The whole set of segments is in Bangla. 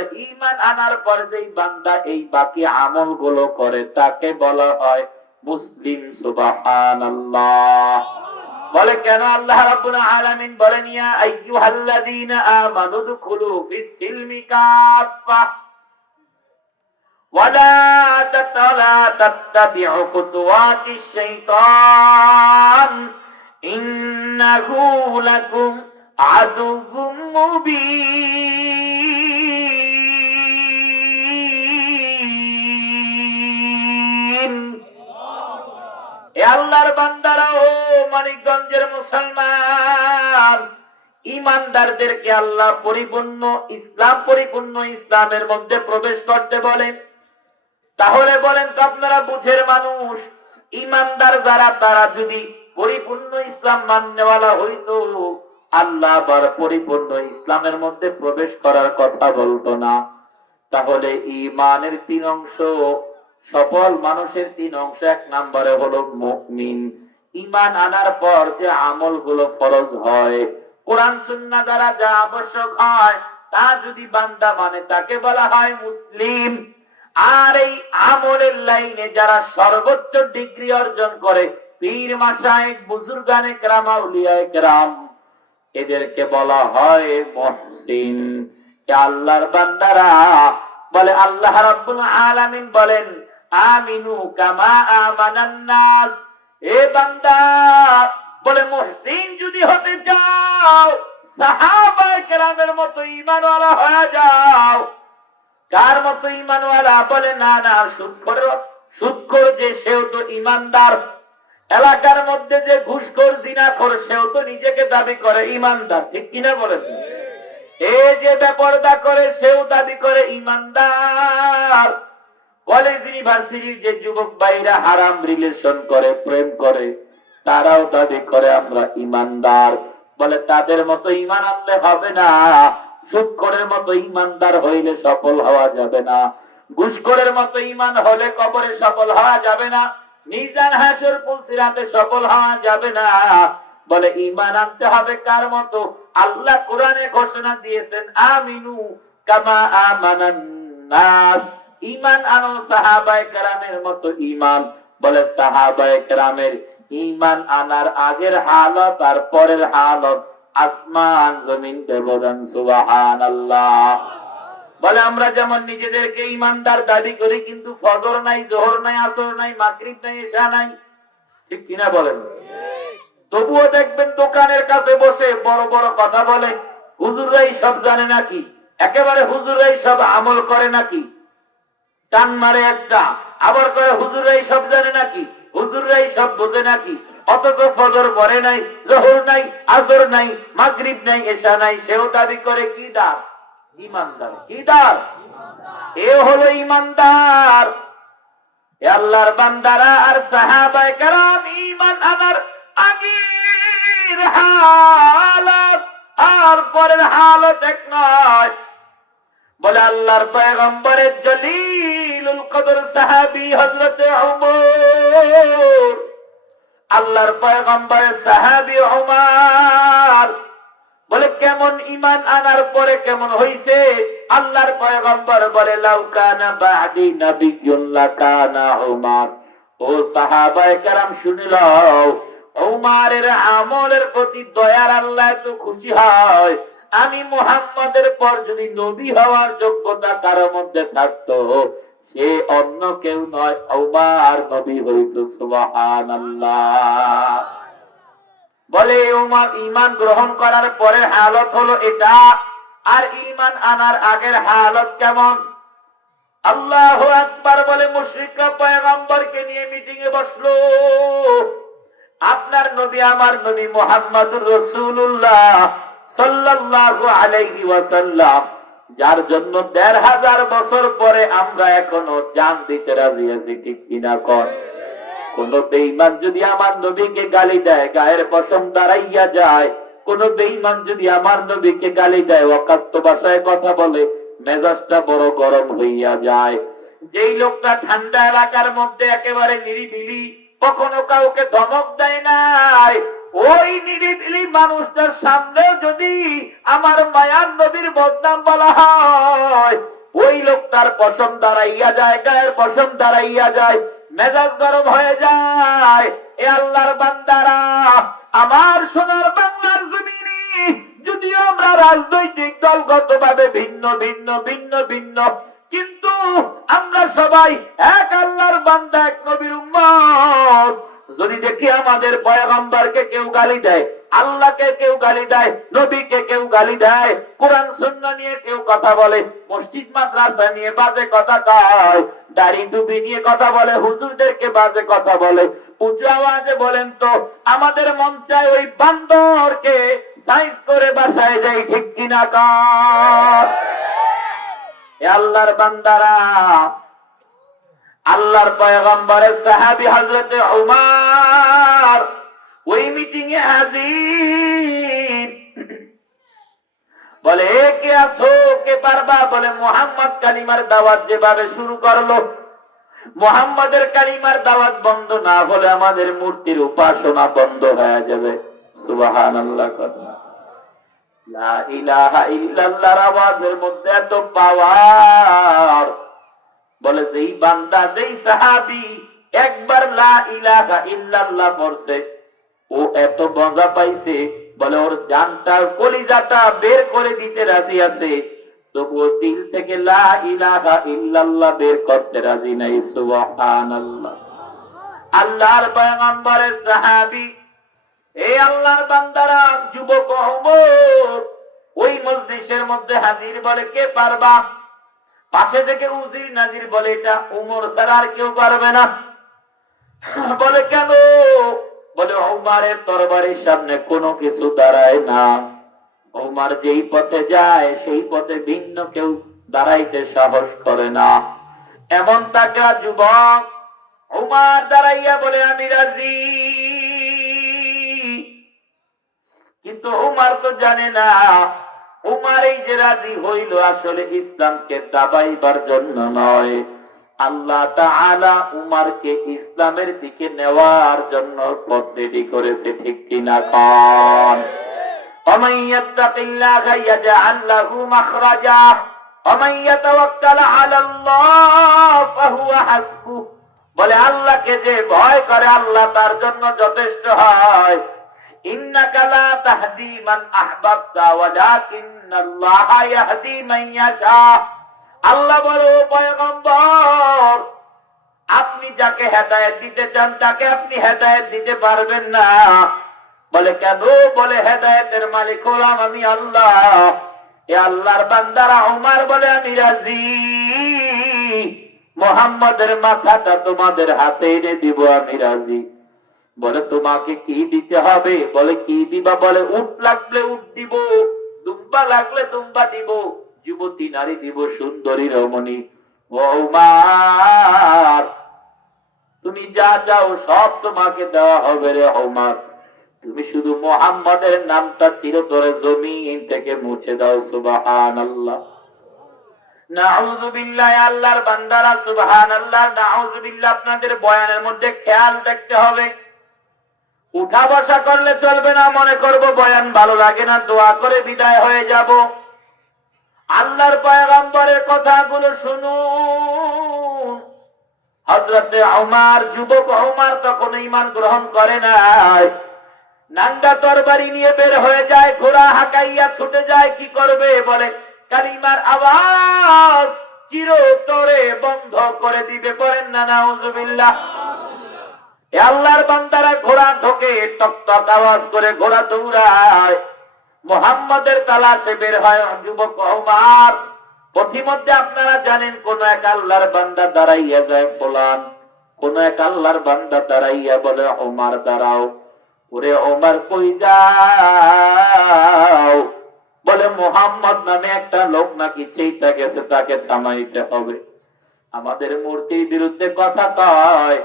বলে ঈমান আনার পর যেই বান্দা এই বাকি আমলগুলো করে তাকে বলা হয় মুসলিম। সুবহানাল্লাহ। বলে কেন? আল্লাহ রাব্বুল আলামিন বলেন ইয়া আইয়ুহাল্লাযীনা আমানু দুখুলু ফিস-সিলমি কাফা ওয়ালা তাত্তাবিউ খুতুওয়াতিশ শাইতান ইন্নাহু লাকুম আদুউম মুবিন। এ আল্লাহর বান্দারা, ও মানিকগঞ্জের মুসলমান, ঈমানদারদেরকে আল্লাহ পরিপূর্ণ ইসলামের মধ্যে প্রবেশ করতে বলেন। তাহলে বলেন তো আপনারা বুঝের মানুষ, ঈমানদার যারা তারা যদি পরিপূর্ণ ইসলাম মাননেওয়ালা হইতো, আল্লাহ আবার পরিপূর্ণ ইসলামের মধ্যে প্রবেশ করার কথা বলতো না। তাহলে ঈমানের 3 অংশ, সফল মানুষের 3 অংশ। 1 নম্বরে হলো মুমিন। ঈমান আনার পর যে আমলগুলো ফরজ হয়, কোরআন সুন্নাহ দ্বারা যা আবশ্যক হয়, তা যদি বান্দা মানে তাকে বলা হয় মুসলিম। আর এই আমলের লাইনে যারা সর্বোচ্চ ডিগ্রি অর্জন করে, পীর মাশায়েখ, বুজুর্গানে কেরাম, আউলিয়ায়ে কেরাম, এদেরকে বলা হয় মুহসিন। আল্লাহর বান্দারা বলে আল্লাহ রাব্বুল আলামিন বলেন আমিনু কামা আমানান নাস। এ বান্দা বলে মুহসিন যদি হতে চাও, সাহাবায়ে কেরামের মতো ঈমানওয়ালা হয়ে যাও। কার মতো ঈমানওয়ালা? বলে না না, সুদখোর যে সেও তো ঈমানদার। এলাকার মধ্যে যে ঘুষখোর, জিনাখোর, সেও তো নিজেকে দাবি করে ঈমানদার। ঠিক কিনা বলেন? এই যে বেপরদা করে সেও দাবি করে ঈমানদার। কলেজ ইউনিভার্সিটির যে যুবক ভাইরা হারাম রিলেশন করে, প্রেম করে, তারাও দাবি করে আমরা ঈমানদার। বলে তাদের মতো ঈমান আনলে হবে না। সুদখোরের মতো ঈমানদার হইলে সফল হওয়া যাবে না। ঘুষখোরের মতো ঈমান হলে কবরে সফল হওয়া যাবে না। মিজান হাসর পুলসিরাতে সফল হওয়া যাবে না। বলে ঈমান আনতে হবে কার মতো? আল্লাহ কোরআনে ঘোষণা দিয়েছেন আমিনু কামা আমানান নাস। ঈমান আনো সাহাবায়ে কেরামের মতো ঈমান। বলে সাহাবায়ে কেরামের ঈমান আনার আগের হালত আর পরের হালত আসমান জমিনকে বলেন সুবহানাল্লাহ। বলে আমরা যেমন নিজেদেরকে ঈমানদার দাবি করি, কিন্তু ফজর নাই, যোহর নাই, আসর নাই, মাগরিব নাই, ইশা নাই। ঠিক কিনা বলেন? তবুও দেখবেন দোকানের কাছে বসে বড় বড় কথা বলে, হুজুররাই সব জানে নাকি? একেবারে হুজুররাই সব আমল করে নাকি? টান মারে একটা, আবার করে হুজুররাই সব জানে নাকি, হুজুররাই সব বোঝে নাকি? অথচ ফজর পড়ে নাই, যোহর নাই, আসর নাই, মাগরিব নাই, ইশা নাই, সেও দাবি করে কি দার? ঈমানদার। কি দার? এ হলো ঈমানদার। আল্লাহর বান্দারা আর সাহাবায়ে কেরাম ঈমান আনার আগের হালত আর পরের হালত এক নয়। বলে আল্লাহর পয়গম্বরের জলিলুল কদর সাহাবী হযরতে ওমর, আল্লাহর পয়গম্বরের সাহাবী ওমর বলে কেমন ঈমান আনার পরে কেমন হইছে? আল্লাহর পয়গম্বর বলে লাউ কানা বাদি নাবিয়্যুন লাকানা ওমর। ও সাহাবায়ে কেরাম শুনে লও, ওমরের আমলের প্রতি দয়ার আল্লাহ এত খুশি হয়, আমি মুহাম্মাদের পর যদি নবী হওয়ার যোগ্যতা কারো মধ্যে থাকতো, সে অন্য কেউ নয়, ওমর নবী হইতো। সুবহানাল্লাহ। বলে ওমর ঈমান গ্রহণ করার পরের হালত হলো এটা, আর ঈমান আনার আগের হালত কেমন? আল্লাহু আকবার। বলে মুশরিকরা পয়গম্বরকে নিয়ে মিটিং এ বসলো। আপনার নবী, আমার নবী মুহাম্মদুর রাসূলুল্লাহ সাল্লাল্লাহু আলাইহি ওয়াসাল্লাম, যার জন্য ১৫০০ বছর পরে আমরা এখনো জান দিতে রাজি আছি। ঠিক কিনা কর? কোন বেঈমান যদি আমার নবীকে গালি দেয়, গায়ের পশম দাঁড়াইয়া যায়। কোন বেঈমান যদি আমার নবীকে গালি দেয়, অকাত্য ভাষায় কথা বলে, মেজাজটা বড় গরম হইয়া যায়। যেই লোকটা ঠান্ডা এলাকার মধ্যে একেবারে নিরিবিলি, কখনো কাউকে ধমক দেয় নাই, ওই নিরিবিলি মানুষটার সামনে যদি আমার মায়ার নবীর বদনাম বলা হয়, তার পশম দাঁড়াইয়া যায়, গায়ের পশম দাঁড়াইয়া যায়, মেজাজ গরম হয়ে যায়। এ আল্লাহর বান্দারা, আমার সোনার বাংলার জমিনে যদিও আমরা রাজনৈতিক দলগতভাবে ভিন্ন ভিন্ন ভিন্ন ভিন্ন, কিন্তু আমরা সবাই এক আল্লাহর বান্দা, এক নবীর উম্মত। যদি দেখি আমাদের পয়গম্বরকে কেউ গালি দেয়, আল্লাহকে কেউ গালি দেয়, নবীকে কেউ গালি দেয়, কোরআন সুন্নাহ নিয়ে কেউ কথা বলে, মসজিদ মাদ্রাসা নিয়ে বাজে কথা কয়, দাড়ি টুপি নিয়ে কথা বলে, হুজুরদেরকে বাজে কথা বলে, উঁচু আওয়াজে বলেন তো আমাদের মন চায় ওই বান্দরকে সাইজ করে বাসায় যাই, ঠিক কিনা কর? এ আল্লাহর বান্দারা, আল্লাহর পয়গম্বরের সাহাবী হযরতে উমর ওই মিটিং এ হাজির। বলে কে আসো, কে পারবা? বলে মুহাম্মদ কালিমার দাওয়াত যেভাবে শুরু করলো, মুহাম্মাদের কালিমার দাওয়াত বন্ধ না হলে আমাদের মূর্তির উপাসনা বন্ধ হয়ে যাবে। সুবহানাল্লাহ। লা ইলাহা ইল্লাল্লাহর আওয়াজের মধ্যে এত পাওয়ার। বলে যেই বান্দা, যেই সাহাবী একবার লা ইলাহা ইল্লাল্লাহ পড়ছে, ও এত মজা পাইছে, বলে ওর জানটা, কলিজাটা বের করে দিতে রাজি আছে, তবুও দিল থেকে লা ইলাহা ইল্লাল্লাহ বের করতে রাজি নাই। সুবহানাল্লাহ। আল্লাহর পয়গম্বরের সাহাবী, এই আল্লাহর বান্দারা, যুবক ওমর ওই মজলিসের মধ্যে হাজির। বলে কে পারবা? পাশে থেকে উজির নাজির বলে এটা উমর ছাড়া আর কেউ পারবে না। বলে কেন? বলে উমারের তরবারির সামনে কোনো কিছু দাঁড়ায় না, উমার যেই পথে যায় সেই পথে ভিন্ন কেউ দাঁড়াইতে সাহস করে না। এমন টাকা যুবক উমার দাঁড়াইয়া বলে আমি রাজি। কিন্তু উমার তো জানে না, উমার এই যে রাজি হইল আসলে ইসলামকে দাবাইবার জন্য নয়, আল্লাহ তাআলা উমারকে ইসলামের দিকে নেওয়ার জন্য পথ রেডি করেছে, ঠিক কিনা কোন? ওমান ইয়াত্তাকিল্লাহা ইয়াজআল লাহু মাখরাজা ওমান ইয়াতাওয়াক্কাল আলাল্লাহ ফাহুয়া হাসবুহ। বলে আল্লাহকে যে ভয় করে আল্লাহ তার জন্য যথেষ্ট হয়। ইন্নাকা লা তাহদি মান আহবাবতা ওয়ালাকিন্নাল্লাহা ইয়াহদি মান ইয়াশা। আল্লাহ বলে ও পয়গম্বর, আপনি যাকে হেদায়েত দিতে চান তাকে আপনি হেদায়েত দিতে পারবেন না। বলে কেন? বলে হেদায়েতের মালিক হলাম আমি আল্লাহ। এ আল্লাহর বান্দারা উমর বলে আমি রাজি, মুহাম্মাদের মাথাটা তোমাদের হাতে এনে দিব, আমি রাজি। বলে তোমাকে কি দিতে হবে? বলে কি দিবা? বলে উট লাগলে উট দিব, দুম্বা লাগলে দুম্বা দিব, যুবতী নারী দিব, সুন্দরী রমণী। ও উমর, তুমি যা চাও সব তোমাকে দেওয়া হবে রে উমর, তুমি শুধু মুহাম্মাদের নামটা চিরতরে জমিন থেকে মুছে দাও। সুবহানাল্লাহ, নাউযুবিল্লাহ। আল্লাহর বান্দারা সুবহানাল্লাহ, নাউযুবিল্লাহ। আপনাদের বয়ানের মধ্যে খেয়াল দেখতে হবে, উঠা বসা করলে চলবে না। মনে করব বয়ান ভালো লাগে না, দোয়া করে বিদায় হয়ে যাব। আল্লাহর পয়গম্বরের কথাগুলো শুনুন। হযরতে উমর, যুবক উমর তখন ঈমান গ্রহণ করে নাই, নাঙ্গা তরবারি নিয়ে বের হয়ে যায়, ঘোড়া হাঁকাইয়া ছুটে যায়। কি করবে? বলে কালিমার আওয়াজ চিরতরে বন্ধ করে দিবে। পড়েন না নাউযুবিল্লাহ। এ আল্লাহর বান্দারা ঘোড়া ঢোকে, টক টক আওয়াজ করে ঘোড়া দৌড়ায়, মুহাম্মাদের তালাশে বের হয় যুবক উমর। পথিমধ্যে আপনারা জানেন কোন এক আল্লাহর বান্দা দাঁড়াইয়া যায় ফুলান, কোন এক আল্লাহর বান্দা দাঁড়াইয়া বলে উমর দাঁড়াও। ওরে উমর কই যাও? বলে মুহাম্মদ নামে একটা লোক নাকি চেইতা গেছে, তাকে থামাইতে হবে। আমাদের মূর্তির বিরুদ্ধে কথা কয়,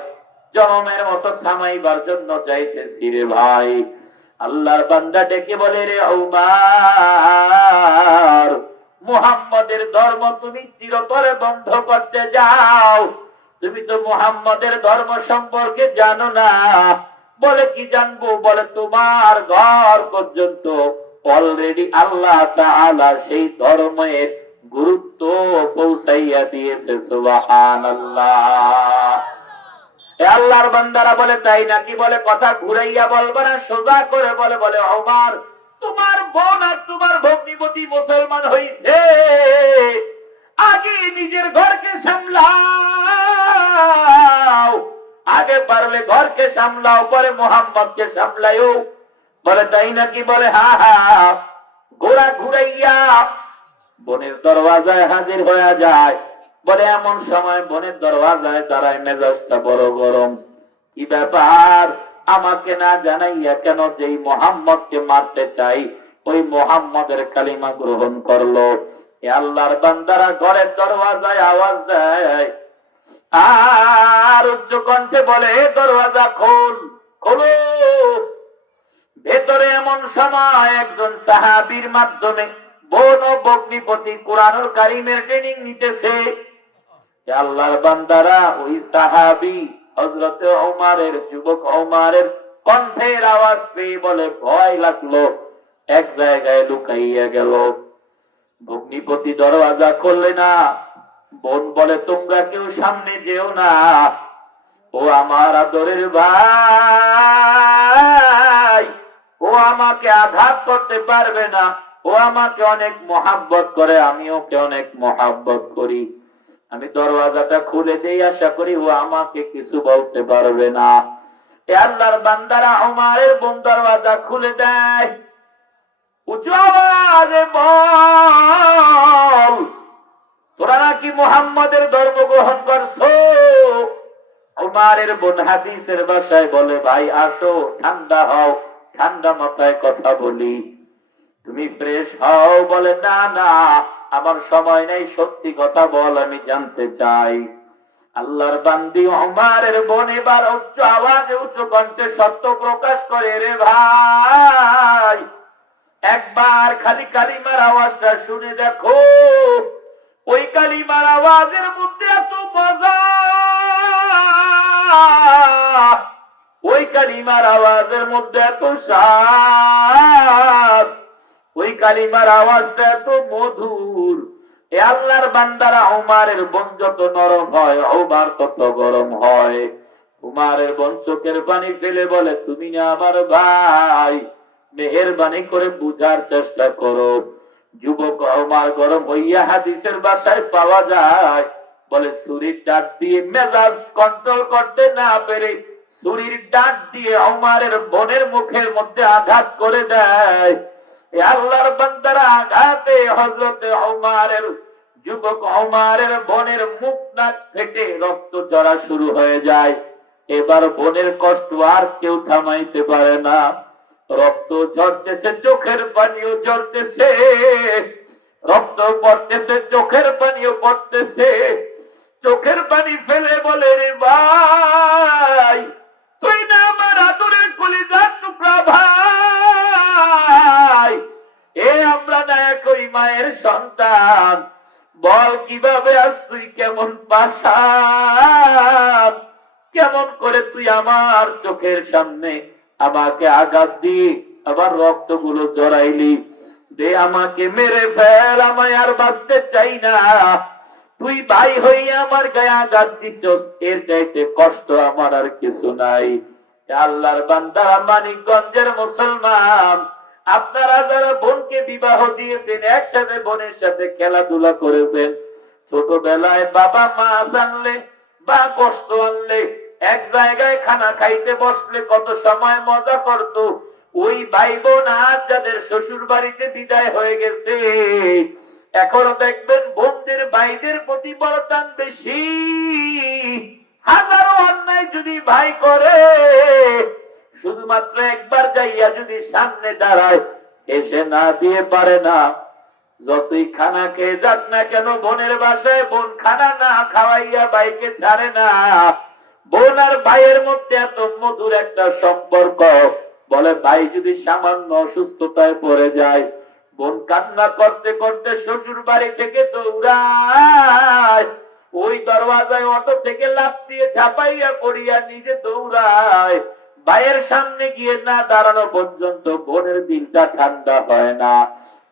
জনমের মতো থামাইবার জন্য যাইতেছি রে ভাই। আল্লাহর বান্দা ডেকে বলে রে উমর, মুহাম্মাদের ধর্ম তুমি চিরতরে বন্ধ করতে যাও, তুমি তো মুহাম্মাদের ধর্ম সম্পর্কে জানো না। বলে কি জানবো? বলে তোমার ঘর পর্যন্ত অলরেডি আল্লাহ তাআলা সেই ধর্মের গুরুত্ব পৌঁছাই ঘুরাইয়া দিয়েছে। সুবহানাল্লাহ। আল্লাহর বান্দারা বলে তাই নাকি? বলে কথা ঘুরাইয়া বলবে না, সোজা করে বলে। বলে ওমর, তোমার বোন আর তোমার ভগ্নিপতি মুসলমান হইছে, আগে নিজের ঘরকে সামলাও, আগে পারলে ঘরকে সামলাও, পরে মোহাম্মদকে সামলাইও। বলে তাই নাকি? বলে হা হা। ঘোড়া ঘুরাইয়া বোনের দরওয়াজায় হাজির হয়ে যায়। বলে এমন সময় বোনের দরওয়াজায় দাঁড়ায়, মেজাজটা বড় গরম। কি ব্যাপার? আমাকে না জানাইয়া কেন যেই মোহাম্মদকে মারতে চাই ওই মোহাম্মদের কালিমা গ্রহণ করলো? আল্লাহর বান্দারা ঘরের দরওয়াজায় আওয়াজ দেয় আর উচ্চ কণ্ঠে বলে, দরওয়াজা খোল, খোলো। ভেতরে এমন সময় একজন সাহাবীর মাধ্যমে বোন ও ভগ্নিপতি কুরআনুল কারীমের ট্রেনিং নিতেছে। আল্লাহর বান্দারা ওই সাহাবী হযরতে ওমরের, যুবক ওমরের কণ্ঠের আওয়াজ পেয়ে বলে ভয় লাগলো, এক জায়গায় লুকাইয়া গেল। ভগ্নিপতি দরওয়াজা খুললে না। বোন বলে তোমরা কেউ সামনে যেও না, ও আমার আদরের ভাই, ও আমাকে আঘাত করতে পারবে না, ও আমাকে অনেক মহাব্বত করে, আমি ওকে অনেক মহাব্বত করি। আমি দরওয়াজাটা খুলে দেই, আশা করি ও আমাকে কিছু বলতে পারবে না। আল্লাহর বান্দারা ওমরের বোন দরওয়াজা খুলে দেয়। উচ্চ আওয়াজে বল, তোরা নাকি মুহাম্মাদের ধর্ম গ্রহণ করছো? ওমরের বোন হাদিসের ভাষায় বলে, ভাই আসো, ঠান্ডা হও, ঠান্ডা মাথায় কথা বলি, তুমি ফ্রেশ হও। বলে না না, আমার সময় নেই, সত্যি কথা বল, আমি জানতে চাই। আল্লাহর বান্দি ওমরের বোন এবার উচ্চ আওয়াজে, উচ্চ কণ্ঠে সত্য প্রকাশ করে, রে ভাই, একবার খালি কালিমার আওয়াজটা শুনে দেখো। ওই কালিমার আওয়াজের মধ্যে এত মজা, ওই কালিমার আওয়াজের মধ্যে এত স্বাদ, ওই কালিমার আওয়াজটা এত মধুর। এ আল্লাহর বান্দারা ওমরের বোন যত নরম হয়, ওমর তত গরম হয়। ওমরের বোন চোখের পানি ফেলে বলে, তুমি না আমার ভাই, মেহেরবানি করে বুঝার চেষ্টা করো। যুবক ওমর গরম হইয়া, হাদিসের ভাষায় পাওয়া যায়, বলে ছুরির দাঁত দিয়ে মেজাজ কন্ট্রোল করতে না পেরে ছুরির দাঁত দিয়ে ওমরের বোনের মুখের মধ্যে আঘাত করে দেয়। আল্লাহর বান্দারা আঘাতে হযরতে ওমরের, যুবক ওমরের বোনের মুখ নাক ফেটে রক্ত ঝরা শুরু হয়ে যায়। এবার বোনের কষ্ট আর কেউ থামাইতে পারে না। রক্ত ঝরতেছে, চোখের পানিও ঝরতেছে, রক্ত পড়তেছে, চোখের পানিও পড়তেছে। চোখের পানি ফেলে বলে, রে ভাই, তুই না আমার আদরের কলিজার টুকরা ভাই, এ আমরা না একই মায়ের সন্তান, বল কিভাবে আজ তুই কেমন পাষাণ, কেমন করে তুই আমার চোখের সামনে আমাকে আঘাত দিয়ে আবার রক্তগুলো জড়াইলি? দে আমাকে মেরে ফেল, আমায় আর বাঁচতে চাই না। তুই ভাই হইয়া আমার গায়ে আঘাত দিছস, এর চাইতে কষ্ট আমার আর কিছু নাই। আল্লাহর বান্দা, মানিকগঞ্জের মুসলমান, আপনারা যারা বোনকে বিবাহ দিয়েছেন, একসাথে বোনের সাথে খেলাধুলা করেছেন, ছোটবেলায় বাবা মাছ আনলে বা গোশত আনলে, এক জায়গায় খানা খাইতে বসলে কত সময় মজা করত। ওই ভাই বোন আজ যাদের শ্বশুর বাড়িতে বিদায় হয়ে গেছে, এখনো দেখবেন বোনদের ভাইদের প্রতি বড় টান বেশি। হাজারো অন্যায় যদি ভাই করে, শুধুমাত্র একবার যাইয়া যদি সামনে দাঁড়ায়, এসে না দিয়ে পারে না। যতই খানা খেয়ে যাক না কেন, বোনের বাসায় বোন খানা না খাওয়াইয়া ভাইকে ছাড়ে না। বোন আর ভাইয়ের মধ্যে এত মধুর একটা সম্পর্ক। বলে ভাই যদি সামান্য অসুস্থতায় পড়ে যায়, বোন কান্না করতে করতে শ্বশুর বাড়ি থেকে দৌড়ায়, ওই দরওয়াজায় অটো থেকে লাফ দিয়ে ঝাঁপাইয়া পড়িয়া নিজে দৌড়ায়। ভাইয়ের সামনে গিয়ে না দাঁড়ানো পর্যন্ত বোনের দিলটা ঠান্ডা হয় না।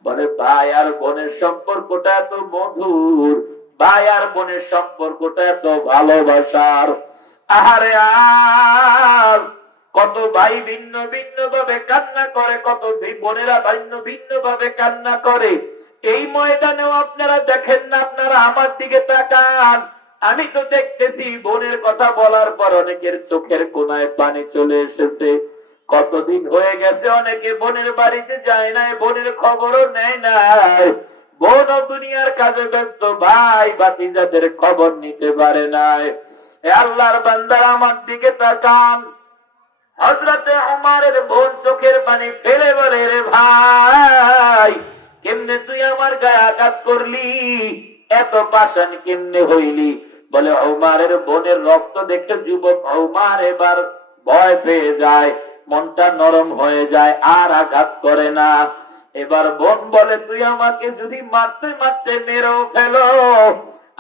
বলে ভাই আর বোনের সম্পর্কটা এত মধুর, ভাই আর বোনের সম্পর্কটা এত ভালোবাসার। আহারে আজ কত ভাই ভিন্ন ভিন্ন ভাবে কান্না করে, কত বোনেরা ভিন্ন ভিন্ন ভাবে কান্না করে। এই ময়দানেও আপনারা দেখেন না, আপনারা আমার দিকে তাকান, আমি তো দেখতেছি বোনের কথা বলার পর অনেকের চোখের কোনায় পানি চলে এসেছে। কতদিন হয়ে গেছে অনেকে বোনের বাড়িতে যায় নাই, বোনের খবরও নেয় নাই, বোন দুনিয়ার কাজে ব্যস্ত, ভাই ভাতিজাদের খবর নিতে পারে নাই। আল্লাহর বান্দারা আমার দিকে তাকান। হযরতে ওমরের বোন চোখের পানি ফেলে বলে, রে ভাই কেমনে তুই আমার গায়ে আঘাত করলি, এত পাষাণ কেমনে হইলি? বলে ওমরের বোনের রক্ত দেখে যুবক ওমর এবার ভয় পেয়ে যায়, মনটা নরম হয়ে যায়, আর আঘাত করে না। এবার বোন বলে, তুই আমাকে যদি মারতে মারতে মেরেও ফেলো,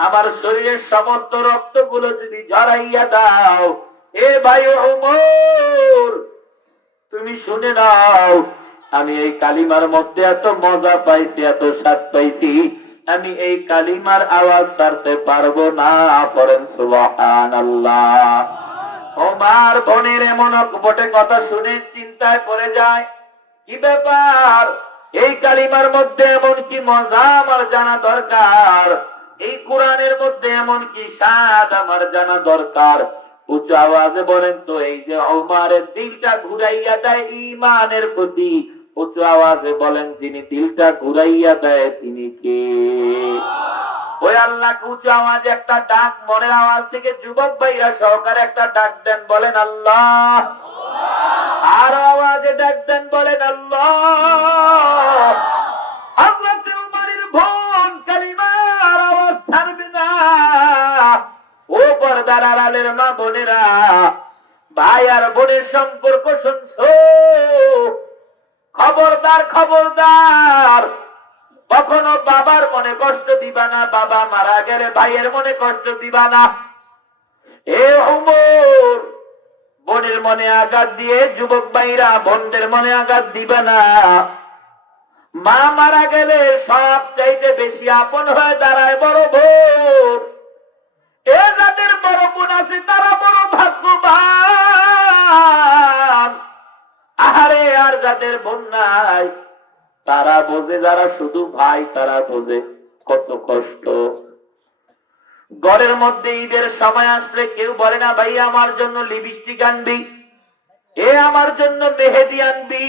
আমার শরীরের সমস্ত রক্তগুলো যদি ঝরাইয়া দাও, এ ভাই ওমর তুমি শুনে নাও, আমি এই কালিমার মধ্যে এত মজা পাইছি, এত স্বাদ পাইছি, আমি এই কালিমার আওয়াজ ছাড়তে পারবো না। পড়েন সুবহানাল্লাহ। ওমর বোনের এমন অকপটে কথা শুনে চিন্তায় পড়ে যায়, কি ব্যাপার, এই কালিমার মধ্যে এমন কি মজা আমার জানা দরকার, এই কোরআনের মধ্যে এমন কি স্বাদ আমার জানা দরকার। উচ্চ আওয়াজে বলেন তো, এই যে ওমরের দিলটা ঘুরাইয়া দেয় ঈমানের প্রতি, উচ্চ আওয়াজে বলেন, যিনি দিলটা ঘুরাইয়া দেয় তিনি কে? ওই আল্লাহকে উচ্চ আওয়াজে একটা ডাক, মনের আওয়াজ থেকে যুবক ভাইরা সহকারে একটা ডাক দেন, বলেন আল্লাহ। আর আওয়াজে ডাক দেন, বলেন আল্লাহ। হযরত ওমরের বোন কালিমার আওয়াজ ছাড়বে না। ও পর্দার আড়ালের মা বোনেরা, ভাই আর বোনের সম্পর্ক শুনছো? খবরদার খবরদার, কখনো বাবার মনে কষ্ট দিবা না, বাবা মারা গেলে ভাইয়ের মনে কষ্ট দিবা না। এ ওমর, বোনের মনে আঘাত দিয়ে যুবক ভাইরা বোনদের মনে আঘাত দিবা না। মা মারা গেলে সব চাইতে বেশি আপন হয়ে দাঁড়ায় বড় বোন। এ যাদের বড় বোন আছে তারা বড় ভাগ্যবান। আহারে, আর যাদের বোন নাই তারা বোঝে, যারা শুধু ভাই তারা বোঝে কত কষ্ট। ঘরের মধ্যে ঈদের সময় আসলে কেউ বলে না, ভাই আমার জন্য লিপস্টিক আনবি, এ আমার জন্য মেহেদি আনবি।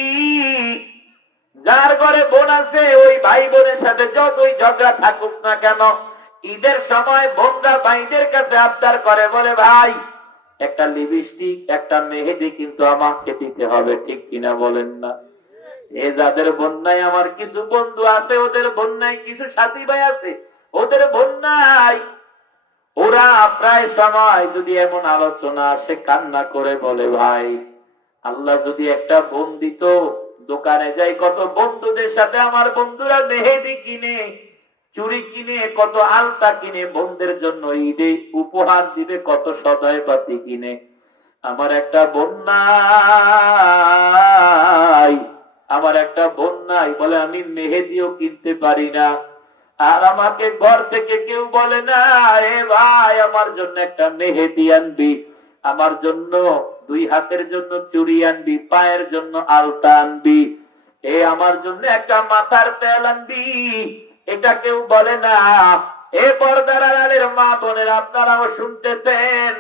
যার ঘরে বোন আছে ওই ভাই বোনের সাথে যতই ঝগড়া থাকুক না কেন, ঈদের সময় বোনরা ভাইদের কাছে আবদার করে, বলে ভাই একটা লিপস্টিক একটা মেহেদি কিন্তু আমাকে দিতে হবে, ঠিক কিনা বলেন না? এ যাদের বন্যায়, আমার কিছু বন্ধু আছে ওদের বন্যায়, কিছু সাথী ভাই আছে ওদের বন্যায়, ওরা প্রায় সময় যদি এমন আলোচনা আসে কান্না করে বলে, ভাই আল্লাহ যদি একটা বোন দিত, দোকানে যাই কত বন্ধুদের সাথে আমার বন্ধুরা মেহেদি কিনে, চুড়ি কিনে, কত আলতা কিনে বোনদের জন্য ঈদে উপহার দিবে, কত সদয় পাতি কিনে। আমার একটা বোন নাই, আমার একটা বোন নাই, বলে আমি মেহেদিও কিনতে পারি না। আর আমাকে ঘর থেকে কেউ বলে না, এ ভাই আমার জন্য একটা মেহেদি আনবি, আমার জন্য দুই হাতের জন্য চুড়ি আনবি, পায়ের জন্য আলতা আনবি, এ আমার জন্য একটা মাথার তেল আনবি, এটা কেউ বলে না। এ পর্দার আড়ালের মা বোনের, আপনারাও শুনতেছেন,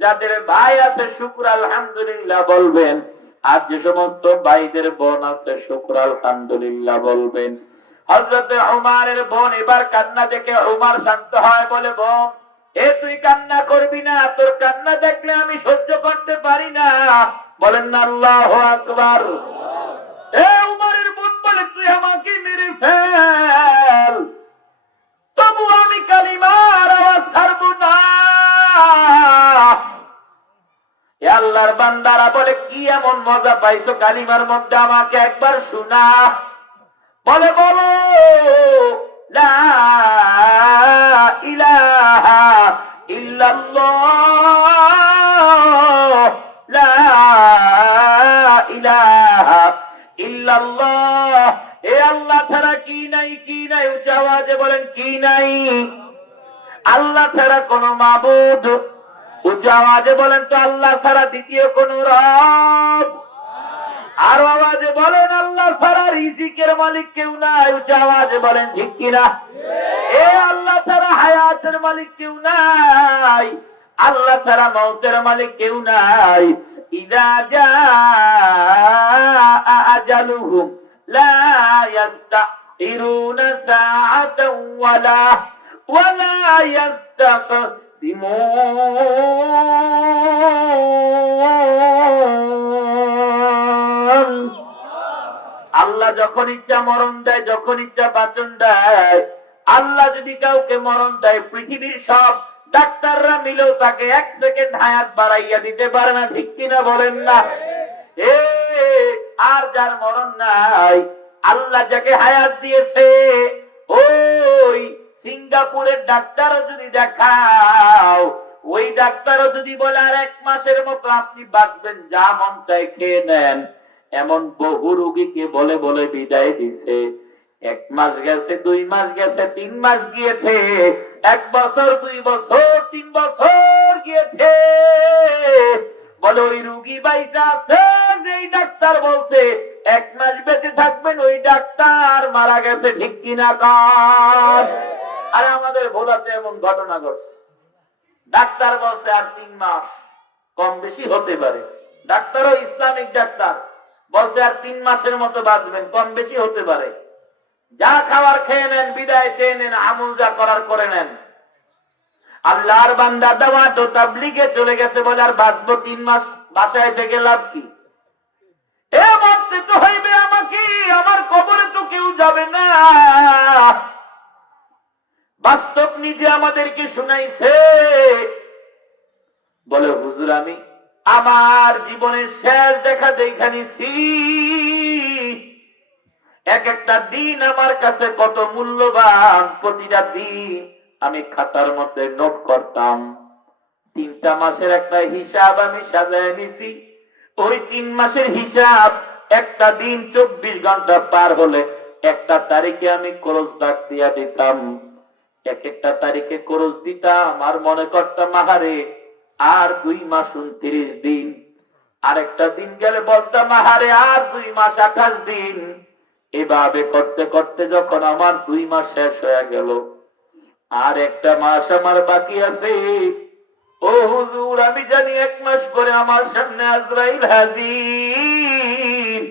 যাদের ভাই আছে শুকর আলহামদুলিল্লাহ বলবেন, আর যে সমস্ত ভাইদের বোন আছে শুকর আলহামদুলিল্লাহ বলবেন। হযরতে ওমরের বোন এবার কান্না দেখে ওমর শান্ত হয়, বলে বোন এ তুই কান্না করবি না, তোর কান্না দেখলে আমি সহ্য করতে পারি না। বলেন না আল্লাহু আকবার। এ ওমরের বোন বলে, তুই আমাকে মেরে ফেল, তবু আমি কালিমার আওয়াজ ছাড়ব না। আল্লাহর বান্দারা বলে, কি এমন মজা পাইছো কালিমার মধ্যে, আমাকে একবার শোনা। বলে, বলো লা ইলাহা ইল্লাল্লাহ, লা ইলাহা ইল্লাল্লাহ। এ আল্লাহ ছাড়া কি নাই, কি নাই, উচ্চ আওয়াজে বলেন কি নাই। আল্লাহ ছাড়া কোন মাবুদ, উচ্চ আওয়াজে বলেন তো আল্লাহ ছাড়া দ্বিতীয় কোন রব, আর আওয়াজে বলেন আল্লাহ ছাড়া রিজিকের মালিক কেউ নাই, উচ্চ আওয়াজে বলেন ঠিক কিনা। এ আল্লাহ ছাড়া হায়াতের মালিক কেউ নাই, আল্লাহ ছাড়া মওতের মালিক কেউ নাই। ইযা জাআ আজালুহুম লা ইস্তাখিরুনা সাআতান ওয়ালা ইস্তাকদিমুন। আল্লাহ যখন ইচ্ছা মরণ দেয়, যখন ইচ্ছা বাঁচন দেয়। আল্লাহ যদি কাউকে মরণ দেয়, পৃথিবীর সব ডাক্তাররা মিলেও তাকে 1 সেকেন্ড হায়াত বাড়াইয়া দিতে পারে না, ঠিক কিনা বলেন না। এ আর যার মরণ নাই, আল্লাহ যাকে হায়াত দিয়েছে, ওই সিঙ্গাপুরের ডাক্তারও যদি দেখাও, ওই ডাক্তারও যদি বলে আর 1 মাসের মতো আপনি বাঁচবেন, যা মন চাই খেয়ে নেন, এমন বহু রোগীকে বলে বলে বিদায় দিছে। 1 মাস গেছে, 2 মাস গেছে, 3 মাস গিয়েছে, 1 বছর, 2 বছর, 3 বছর গিয়েছে, বলে ওই রোগী বাইসা আছে, যেই ডাক্তার বলছে 1 মাস বেঁচে থাকবেন, ওই ডাক্তার মারা গেছে, ঠিক কিনা কর। আরে আমাদের ভোলাতে এমন ঘটনা ঘটছে, ডাক্তার বলছে আর 3 মাস, কম বেশি হতে পারে, ডাক্তারও ইসলামিক ডাক্তার বলছে আর 3 মাসের মতো বাঁচবেন, কম বেশি হতে পারে, যা খাবার খেয়ে নেন, বিদায় চেয়ে নেন, আমল যা করার করে নেন। আল্লাহর বান্দা দাওয়াত ও তাবলীগে চলে গেছে, বলে আর বাঁচবো 3 মাস, বাসায় থেকে লাভ কি? এ মরতে তো হইবে আমাকে, আমার কবরে তো কেউ যাবে না। বাস্তব নিজে আমাদেরকে শুনাইছে, বলে হুজুর আমি আমার জীবনের শেষ দেখা দেখানিছি, এক একটা দিন আমার কাছে কত মূল্যবান, প্রতিটা দিন আমি খাতার মধ্যে নোট করতাম। 3টা মাসের একটা হিসাব আমি সাজায় নিছি, ওই 3 মাসের হিসাব, একটা দিন 24 ঘন্টা পার হলে একটা তারিখে আমি ক্রস দাগ দিয়া দিতাম, এক একটা তারিখে ক্রস দিতাম, আর মনে করতাম আহারে আর 2 মাস 29 দিন, আরেকটা দিন গেলে বলতাম আহারে আর 2 মাস 28 দিন। এভাবে করতে করতে যখন আমার 2 মাস শেষ হয়ে গেল, আর একটা মাস আমার বাকি আছে, ও হুজুর আমি জানি 1 মাস পরে আমার সামনে আজরাইল হাজির,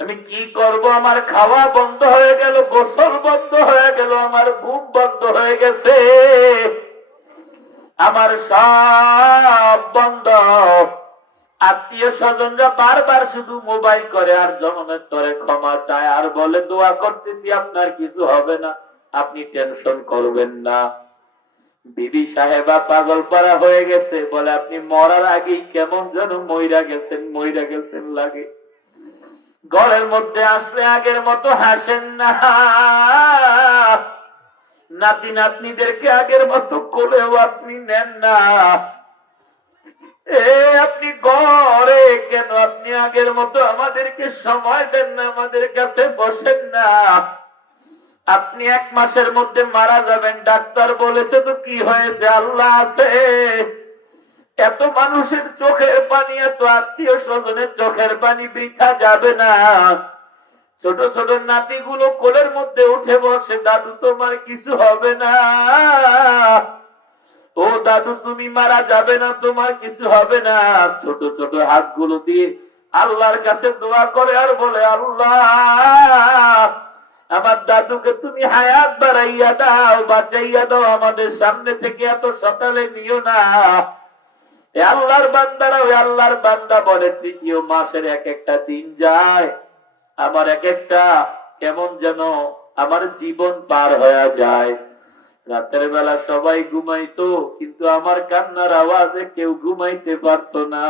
আমি কি করব? আমার খাওয়া বন্ধ হয়ে গেল, গোসল বন্ধ হয়ে গেল, আমার ঘুম বন্ধ হয়ে গেছে, আমার সব বন্ধ। আত্মীয় স্বজনরা বারবার শুধু মোবাইল করে আর জনমের তরে ক্ষমা চায়, আর বলে দোয়া করতেছি আপনার কিছু হবে না, আপনি টেনশন করবেন না। বিবি সাহেবা পাগল পারা হয়ে গেছে, বলে আপনি মরার আগেই কেমন যেন মইরা গেছেন লাগে, ঘরের মধ্যে আসলে আগের মতো হাসেন না, নাতি নাতনিদেরকে আগের মতো কোলেও আপনি নেন না, আপনি ঘরে কেন, আপনি আগের মতো আমাদেরকে সময় দেন না, আমাদের কাছে বসেন না, আপনি 1 মাসের মধ্যে মারা যাবেন, ডাক্তার বলেছে তো কি হয়েছে, আল্লাহ আছে। এত মানুষের চোখের পানি, এত আত্মীয় স্বজনের চোখের পানি বৃথা যাবে না। ছোট ছোট নাতিগুলো কোলের মধ্যে উঠে বসে, দাদু তোমার কিছু হবে না, ও দাদু তুমি মারা যাবে না, তোমার কিছু হবে না। ছোট ছোট হাতগুলো দিয়ে আল্লাহর কাছে দোয়া করে আর বলে, আল্লাহ আমার দাদুকে তুমি হায়াত বাড়াইয়া দাও, বাঁচাইয়া দাও, আমাদের সামনে থেকে এত সকালে নিও না। আল্লাহর বান্দারা, ওই আল্লাহর বান্দা বলে 3য় মাসের এক একটা দিন যায়, আমার এক একটা কেমন যেন আমার জীবন পার হয়ে যায়। রাতের বেলা সবাই ঘুমাইতো, কিন্তু আমার কান্নার আওয়াজে কেউ ঘুমাইতে পারতো না।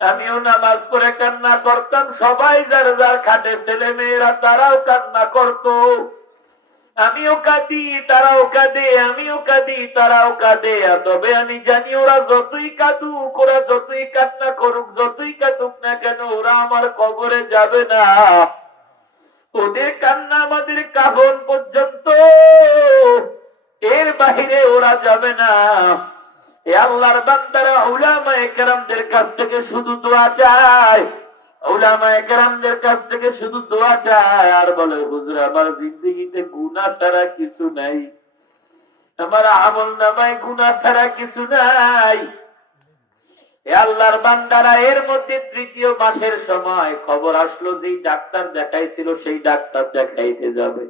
আমিও নামাজ পড়ে কান্না করতাম, সবাই যার যার খাটে ছেলে মেয়েরা তারাও কান্না করত, আমিও কাঁদি তারাও কাঁদে, আমিও কাঁদি তারাও কাঁদে। তবে আমি জানি ওরা যতই কাঁদুক, ওরা যতই কান্না করুক, যতই কাঁদুক না কেন, ওরা আমার কবরে যাবে না। ওদের কান্না আমাদের কাফন পর্যন্ত এর বাহিরে ওরা যাবে না। এ আল্লাহর বান্দারা উলামায়ে কেরামদের কাছ থেকে শুধু দোয়া চায়, উলামায়ে কেরামদের কাছ থেকে শুধু দোয়া চায় আর বলে, হুজুর আমার জিন্দেগিতে গুনাহ ছাড়া কিছু নাই, আমার আমল নামায় গুনাহ ছাড়া কিছু নাই। এ আল্লাহর বান্দারা এর মধ্যে তৃতীয় মাসের সময় খবর আসলো যেই ডাক্তার দেখাইছিল সেই ডাক্তার দেখাইতে যাবে।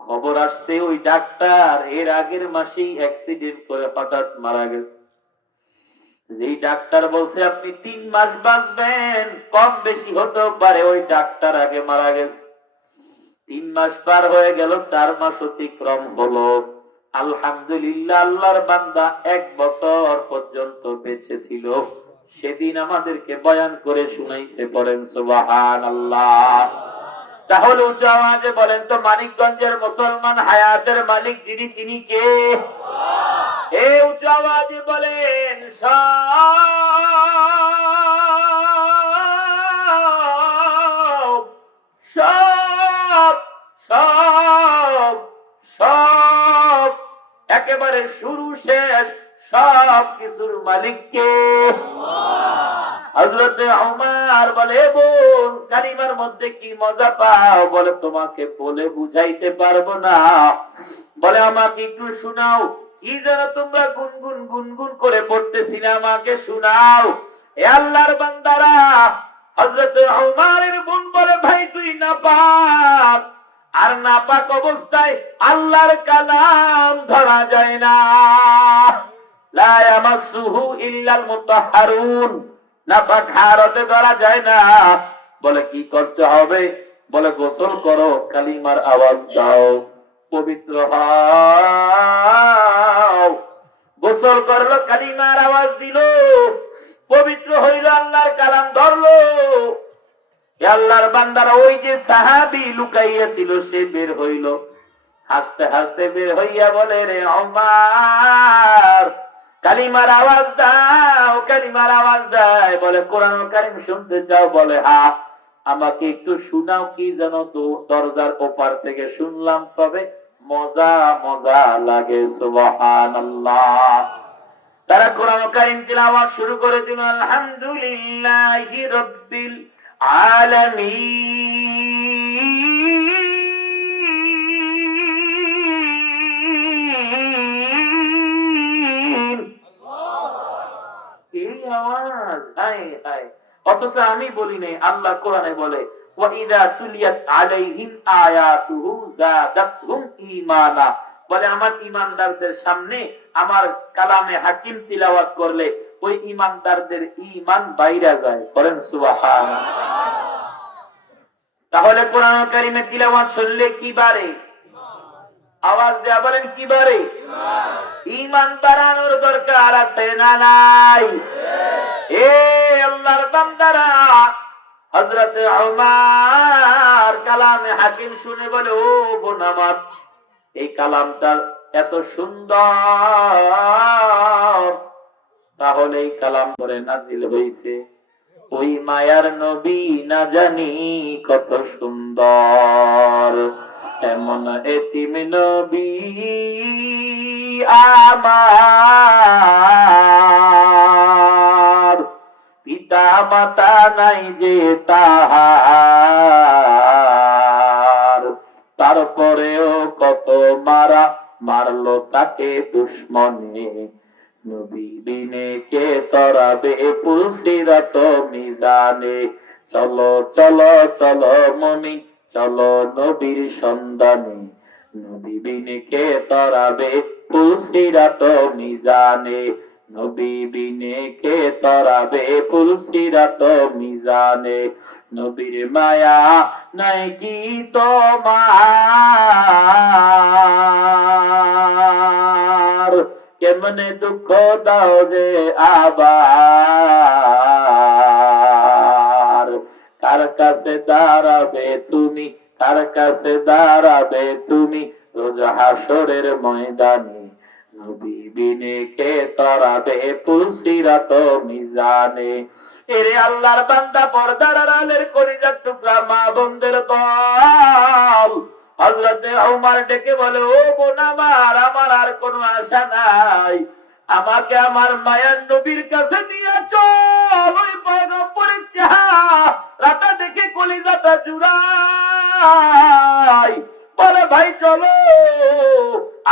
খবর আসছে ওই ডাক্তার এর আগের মাসেই অ্যাক্সিডেন্ট করে হঠাৎ মারা গেছে। যেই ডাক্তার বলছে আপনি 3 মাস বাঁচবেন, কম বেশি হতেও পারে, ওই ডাক্তার আগে মারা গেছে। 3 মাস পার হয়ে গেল, 4 মাস অতিক্রম হলো। আলহামদুলিল্লাহ, আল্লাহর বান্দা 1 বছর পর্যন্ত বেঁচে ছিল। সেদিন আমাদেরকে বয়ান করে শুনাইছে, পড়েন সুবহানাল্লাহ। তাহলে উচ্চ আওয়াজে বলেন তো, মানিকগঞ্জের মুসলমান হায়াতের মালিক যিনি, তিনি কে? এ উচ্চ আওয়াজে বলেন, সব সব সব সব একেবারে শুরু শেষ সব কিছুর মালিক কে? হযরতে ওমর বলে, বোন কালিমার মধ্যে কি মজা পাও? বলে, তোমাকে বলে বুঝাইতে পারবো না। বলে, আমাকে একটু শোনাও। কি যেন তোমরা গুনগুন গুনগুন করে পড়তেছিলে, আমাকে শোনাও। এ আল্লাহর বান্দারা, হযরতে ওমরের বোন বলে, ভাই তুই নাপাক, আর নাপাক অবস্থায় আল্লাহর কালাম ধরা যায় না। লা ইয়ামাসসুহু ইল্লাল মুতাহহারুন, নাপাক হারতে ধরা যায় না। বলে, কি করতে হবে? বলে, গোসল করো, কালিমার আওয়াজ দাও, পবিত্র হও। গোসল করলো, কালিমার আওয়াজ দিল, পবিত্র হইল, আল্লাহর কালাম ধরলো। আল্লাহর বান্দারা, ওই যে সাহাবী লুকাইয়া ছিল সে বের হইল, হাসতে হাসতে বের হইয়া বলে, রে ওমর কালিমার আওয়াজ দাও, কালিমার আওয়াজ দেয়। বলে, কোরআন কারীম শুনতে চাও? বলে, হ্যাঁ। আমাকে একটু শোনাও। কি যেন তো দরজার ওপার থেকে শুনলাম, তবে মজা মজা লাগে। সুবহানাল্লাহ। তারা কোরআন কারীম তিলাওয়াত শুরু করে দিল, আলহামদুলিল্লাহি রাব্বিল আলামিন। এই আওয়াজ, হায় হায়! অথচ আমি বলি নাই, আল্লাহ কোরআনে বলে, ওয়াইদা তুলিয়াত আলাইহিম আয়াতুহু যাদাতহুম ঈমানা। বলে, আমার ঈমানদারদের সামনে আমার কালামে হাকিম তিলাওয়াত করলে ওই ঈমানদারদের ঈমান বাইরে যায়। করেন সুবহানাল্লাহ। তাহলে কোরআন কারীমে তিলাওয়াত শুনলে কি বাড়ে? আওয়াজ দেয়া বলেন, কি বাড়ে? ঈমান বাড়ানোর দরকার আছে না নাই? এ আল্লাহর বান্দারা, হযরতে ওমর কালামে হাকিম শুনে বলে, ও বোন আমার, এই কালামটা এত সুন্দর, তাহলে এই কালাম করে নাজিল হইছে ওই মায়ার নবী না জানি কত সুন্দর। এমন এতিম নবী আমার, পিতা মাতা নাই যে তাহার, তারপরেও কত মারা মারলো তাকে দুশ্মনে। নবী বিনে কে তরাবে পুলসিরাত মিজানে। চলো চলো চলো মুমিন, চলো নবীর সন্ধানে। নবী বিনে কে তরাবে পুলসিরাত মিজানে। নবী বিনে কে তরাবে পুলসিরাত মিজানে। নবীর মায়া নাই কি তোমার, কেমনে দুঃখ দাও যে আবার। কার কাছে দাঁড়াবে তুমি, কার কাছে দাঁড়াবে তুমি রোজ হাসরের ময়দানে। নবী বিনে কে তরাবে পুলসিরাত মিজানে। এরে আল্লাহর বান্দা, পর্দার আড়ালের কলিজার টুকরা মা বোনদের দল, হযরতে ওমর ডেকে বলে, ও বোন আমার, আমার আর কোনো আশা নাই, আমাকে আমার মায়ের নবীর কাছে নিয়ে চল। ওই পয়গম্বরের চেহারাটা দেখে কলিজাটা জুড়াই। বলে, ভাই চলো।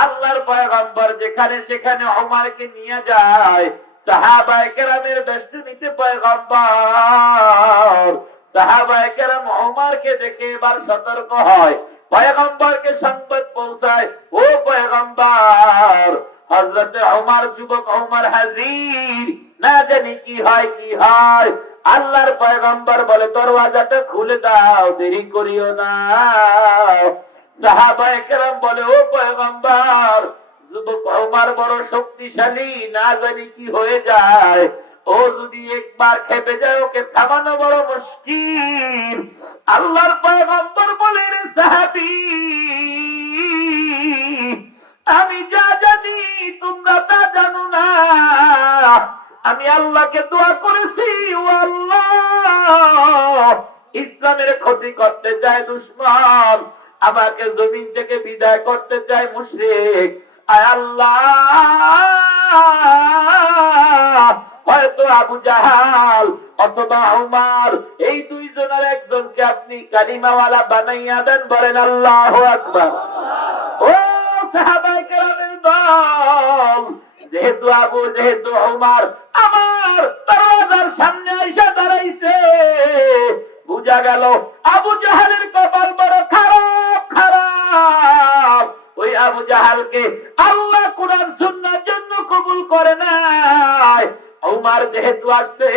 আল্লাহর পয়গম্বর যেখানে সেখানে ওমরকে নিয়ে যায়। সাহাবায়ে কেরামের বেষ্টনীতে পয়গম্বর, সাহাবায়ে কেরাম ওমরকে দেখে এবার সতর্ক হয়, পয়গম্বরকে সংবাদ পৌঁছায়, ও পয়গম্বর, হযরতে ওমর যুবক ওমর হাজির, না জানি কি হয় কি হয়। আল্লাহর পয়গম্বর বলে, দরওয়াজাটা খুলে দাও, দেরি করিও না। সাহাবায়ে কেরাম বলে, ও পয়গম্বর, যুবক ওমর বড় শক্তিশালী, না জানি কি হয়ে যায়, ও যদি একবার খেপে যায় ওকে থামানো বড় মুশকিল। আল্লাহর পয়গম্বর বলে, রে সাহাবী, আমি যা জানি তোমরা তা জানো না। আমি আল্লাহকে দোয়া করেছি, ও আল্লাহ, ইসলামের ক্ষতি করতে চায় দুশমন, আমাকে জমিন থেকে বিদায় করতে চায় মুশরিক। আয় আল্লাহ, হয়তো আবু জাহাল অথবা উমর, এই দুইজনের একজনকে আপনি কালিমাওয়ালা বানাইয়া দেন। বলেন আল্লাহু আকবার। ও সাহাবায়ে কেরামের দল, যেহেতু আবু, যেহেতু উমর আমার দরওয়াজার সামনে এসে দাঁড়াইছে, বুঝা গেল আবু জাহালের কপাল বড় খারাপ খারাপ। ওই আবু জাহালকে আল্লাহ কুরআন সুন্নাহর জন্য কবুল করে নাই। উমর যেহেতু আসছে,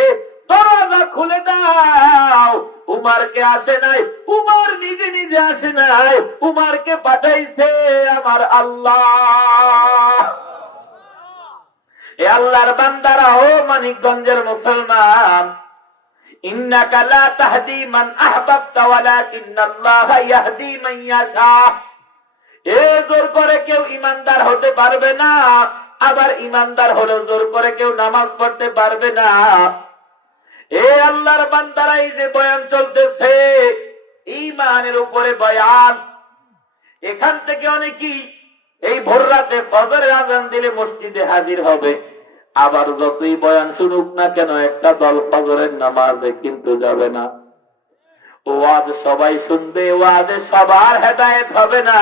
দরজা খুলে দাও। উমরকে আসে নাই, উমর নিজে নিজে আসে নাই, উমরকে পাঠাইছে আমার আল্লাহ। এ আল্লাহর বান্দারা, ও মানিকগঞ্জের মুসলমান, ইন্নাকা লা তাহদি মান আহবাবতা ওয়ালাকিন্নাল্লাহা ইয়াহদি মান ইয়াশা। এ জোর করে কেউ ইমানদার হতে পারবে না, আবার ইমানদার হলেও জোর করে কেউ নামাজ পড়তে পারবে না। এ আল্লাহর বান্দারা, এই যে বয়ান চলতেছে, ঈমানের উপরে বয়ান, এখান থেকে অনেকেই এই ভোর রাতে ফজরের আযান দিলে মসজিদে হাজির হবে, আবার যতই বয়ান শুনুক না কেন একটা দল ফজরের নামাজে কিন্তু যাবে না। ওয়াজ সবাই শুনবে, ওয়াজে সবার হেদায়েত হবে না,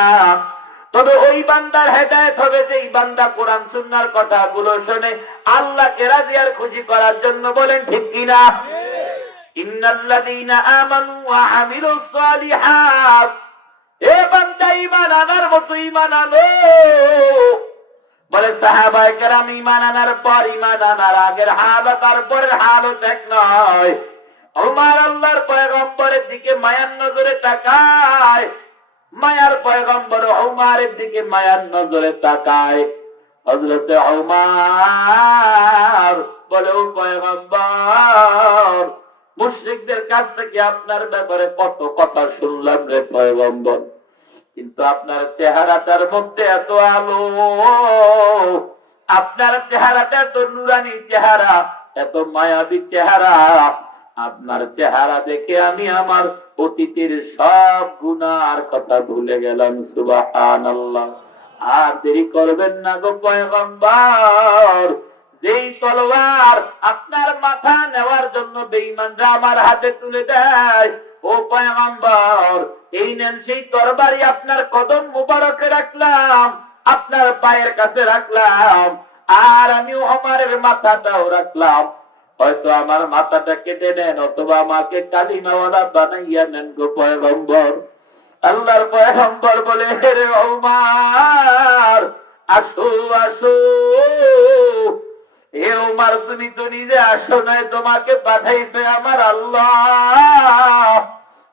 তবে ওই বান্দার হেদায়েত হবে যেই বান্দা কোরআন সুন্নাহর কথাগুলো শুনে আল্লাহকে রাজি আর খুশি করার জন্য। বলেন ঠিক কিনা? ইন্নাল্লাযীনা আমানু ওয়া আমিলুস সালিহাত, এ বান্দা ঈমান আনার মতো ঈমান আনো। বলে সাহাবায়ে কেরাম, ঈমান আনার পর, ঈমান আনার আগের হালত আর পরের হালত এক নয়। ওমর আল্লাহর পয়গম্বরের দিকে মায়ার নজরে তাকায়, মায়ার পয়গম্বর ওমরের দিকে মায়ার নজরে তাকায়। হযরতে ওমর বলে, ও পয়গম্বর, মুশরিকদের কাছ থেকে আপনার ব্যাপারে কত কথা শুনলাম রে পয়গম্বর, কিন্তু আপনার চেহারাটার মধ্যে এত আলো, আপনার চেহারাটা এত নুরানি চেহারা, এত মায়াবী চেহারা, আপনার চেহারা দেখে আমি আমার অতীতের সব গুনার কথা ভুলে গেলাম। সুবহানাল্লাহ। আর দেরি করবেন না গো পয়গম্বর, যেই তলোয়ার আপনার মাথা নেওয়ার জন্য বেঈমানরা আমার হাতে তুলে দেয়, ও পয়গম্বর, এই নেন সেই তরবারি, আপনার কদম মুবারকে রাখলাম, আপনার পায়ের কাছে রাখলাম, আর আমি ওমরের মাথাটাও রাখলাম। হয়তো আমার মাথাটা কেটে নেন, অথবা আমাকে কালিমাওয়ালা বানাইয়া নেন গো পয়গম্বর। আল্লাহর পয়গম্বর বলে, হে ওমর, আসো আসো। হে ওমর, তুমি তো নিজে আসো নাই, তোমাকে পাঠাইছে আমার আল্লাহ।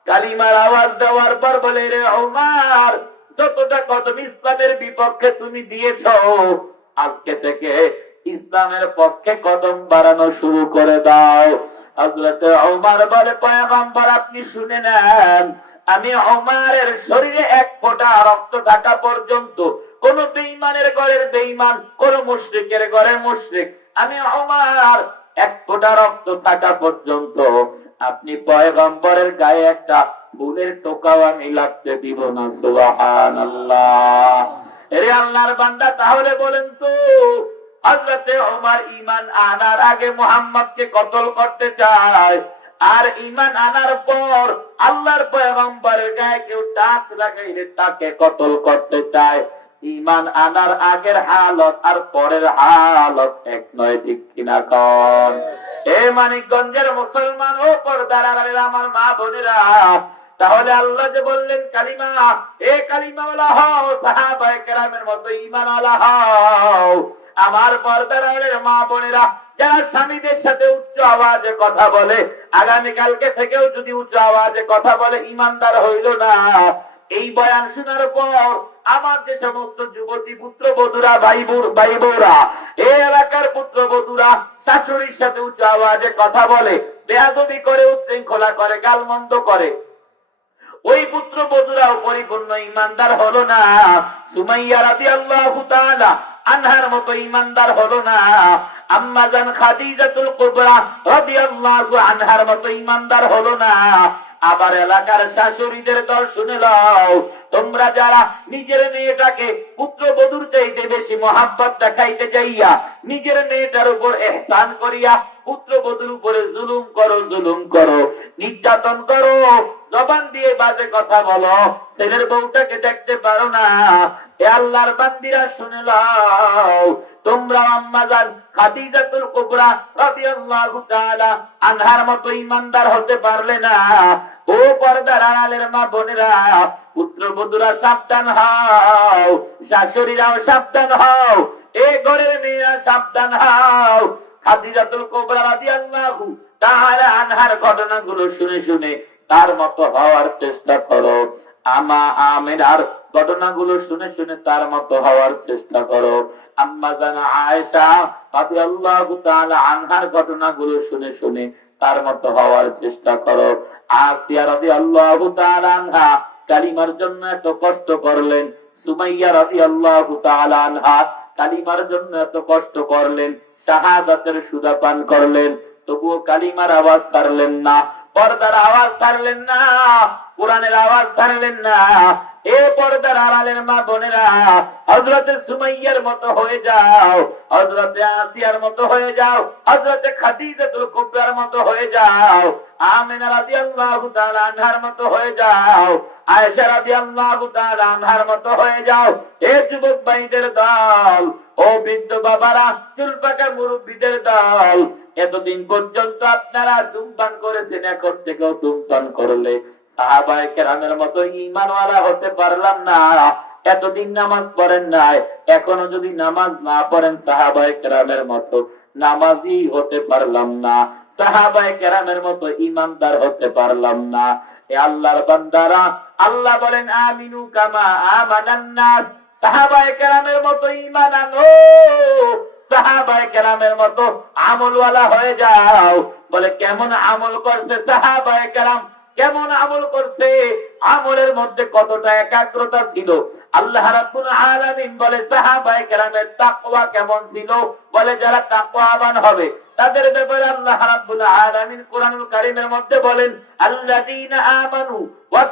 কালিমার আওয়াজ দেওয়ার পর বলে, রে ওমর, যতটা কদম ইসলামের বিপক্ষে তুমি দিয়েছ, আজকে থেকে ইসলামের পক্ষে কদম বাড়ানো শুরু করে দাও। হযরত ওমর বলে, পয়গম্বর আপনি শুনে নেন, আমি ওমরের শরীরে এক ফোঁটা রক্ত থাকা পর্যন্ত, কোন বেঈমানের ঘরের বেঈমান, কোন মুশরিকের ঘরের মুশরিক, আমি ওমর এক ফোঁটা রক্ত থাকা পর্যন্ত আপনি পয়গম্বরের গায়ে একটা ভুলের টোকাও আমি লাগতে দিব না। সুবহানাল্লাহ। এরে আল্লাহর বান্দা, তাহলে বলেন তো হযরতে ওমর ঈমান আনার আগে মুহাম্মদকে কতল করতে চায়, আর ঈমান আনার পর আল্লাহর পয়গম্বরের গায়ে কেউ টাচ লাগাইলে তাকে কতল করতে চায়। ঈমান আনার আগের হালত আর পরের হালত এক নয়, ঠিক কিনা কোন? এ মানিকগঞ্জের মুসলমান ও পর্দার আড়ালের আমার মা বোনেরা, তাহলে আল্লাহ যে বললেন কালিমা, এ কালিমাওয়ালা হও, সাহাবায়ে কেরামের মতো ঈমানওয়ালা হও। আমার পর্দার আড়ালের মা বোনেরা, যারা স্বামীদের সাথে উচ্চ আওয়াজে কথা বলে, আগামী কালকে থেকেও যদি উচ্চ আওয়াজে কথা বলে ঈমানদার হইল না। এই বয়ান শোনার পর আমার যে সমস্ত যুবতী পুত্র বধুরা, ভাই বোরা, এই এলাকার পুত্র বধুরা শাশুড়ির সাথে উচ্চ আওয়াজে কথা বলে, বেয়াদবি করে, উশৃঙ্খলা করে, গালমন্দ করে, ওই পুত্র বধুরাও পরিপূর্ণ ঈমানদার হলো না। সুমাইয়া রাদিয়াল্লাহু তাআলা আনহার মতো ঈমানদার হলো না। আম্মা জান খাদিজাতুল কুবরা রাদিয়াল্লাহু আনহার মতো ঈমানদার হলো না। আবার এলাকার শাশুড়িদের দল শুনে লও, তোমরা যারা নিজের মেয়েটাকে পুত্র বধূর চাইতে বেশি মহাব্বত দেখাইতে যাইয়া নিজের মেয়েটার উপর ইহসান করিয়া পুত্র বধূর উপরে জুলুম করো, নির্যাতন করো, জবান দিয়ে বাজে কথা বলো, ছেলের বউটাকে দেখতে পারো না, এ আল্লাহর বান্দিরা শুনে লও, তোমরা আম্মা জান খাদিজাতুল কুবরা রাদিয়াল্লাহু তাআলা আনহার মতো ঈমানদার হতে পারলে না। ও পর্দার আড়ালের মা বোনেরা, পুত্রবধূরা সাবধান হও, শাশুড়িরাও সাবধান হও, এ ঘরের মেয়েরা সাবধান হও। খাদিজাতুল কুবরা রাদিয়াল্লাহু তাআলা আনহার ঘটনাগুলো শুনে শুনে তার মতো হওয়ার চেষ্টা করো। আমা আমিনার ঘটনাগুলো শুনে শুনে তার মতো হওয়ার চেষ্টা করো। আম্মা জান আয়েশা রাদিয়াল্লাহু তাআলা আনহার ঘটনাগুলো শুনে শুনে তার মতো হওয়ার চেষ্টা করো। আসিয়া রাদিয়াল্লাহু তাআলা আনহা কালিমার জন্য এত কষ্ট করলেন, সুমাইয়া রাদিয়াল্লাহু তাআলা আনহা কালিমার জন্য এত কষ্ট করলেন, শাহাদাতের সুধা পান করলেন, তবুও কালিমার আওয়াজ ছাড়লেন না, পর্দার আওয়াজ ছাড়লেন না, কোরআনের আওয়াজ ছাড়লেন না। এ পর্দার আড়ালের মা বোনেরা, হযরতে সুমাইয়ার মতো হয়ে যাও, হযরতে আসিয়ার মতো হয়ে যাও, হযরতে খাদিজাতুল কুবরার মতো হয়ে যাও, আমিনা রাদিয়াল্লাহু তাআলা আনহার মতো হয়ে যাও, আয়েশা রাদিয়াল্লাহু তাআলা আনহার মতো হয়ে যাও। এ যুবক ভাইদের দল, ও বৃদ্ধ বাবারা, চুল পাকা মুরব্বীদের দল, এতদিন পর্যন্ত আপনারা ধূমপান করেছেন, এখন থেকেও ধূমপান করলে সাহাবায়ে কেরামের মতো ঈমানওয়ালা হতে পারলাম না। এতদিন নামাজ পড়েন নাই, এখনো যদি নামাজ না পড়েন সাহাবায়ে কেরামের মতো নামাজি হতে পারলাম না, সাহাবায়ে কেরামের মতো ঈমানদার হতে পারলাম না। এ আল্লাহর বান্দারা, আল্লাহ বলেন আমিনু কামা আমানান নাস, সাহাবায়ে কেরামের মতো ঈমান আনো, সাহাবায়ে কেরামের মতো আমলওয়ালা হয়ে যাও। বলে কেমন আমল করছে সাহাবায়ে কেরাম, কেমন আমল করছে, আমলের মধ্যে কতটা একাগ্রতা ছিল। আল্লাহ রাব্বুল আলামিন বলে সাহাবায়ে কেরামের তাকওয়া কেমন ছিল, বলে যারা তাকওয়াবান হবে তাদের ব্যাপারে আল্লাহ রাব্বুল আলামিন কোরআনুল কারীমের মধ্যে বলেন আল্লাযীনা আমানু ওয়া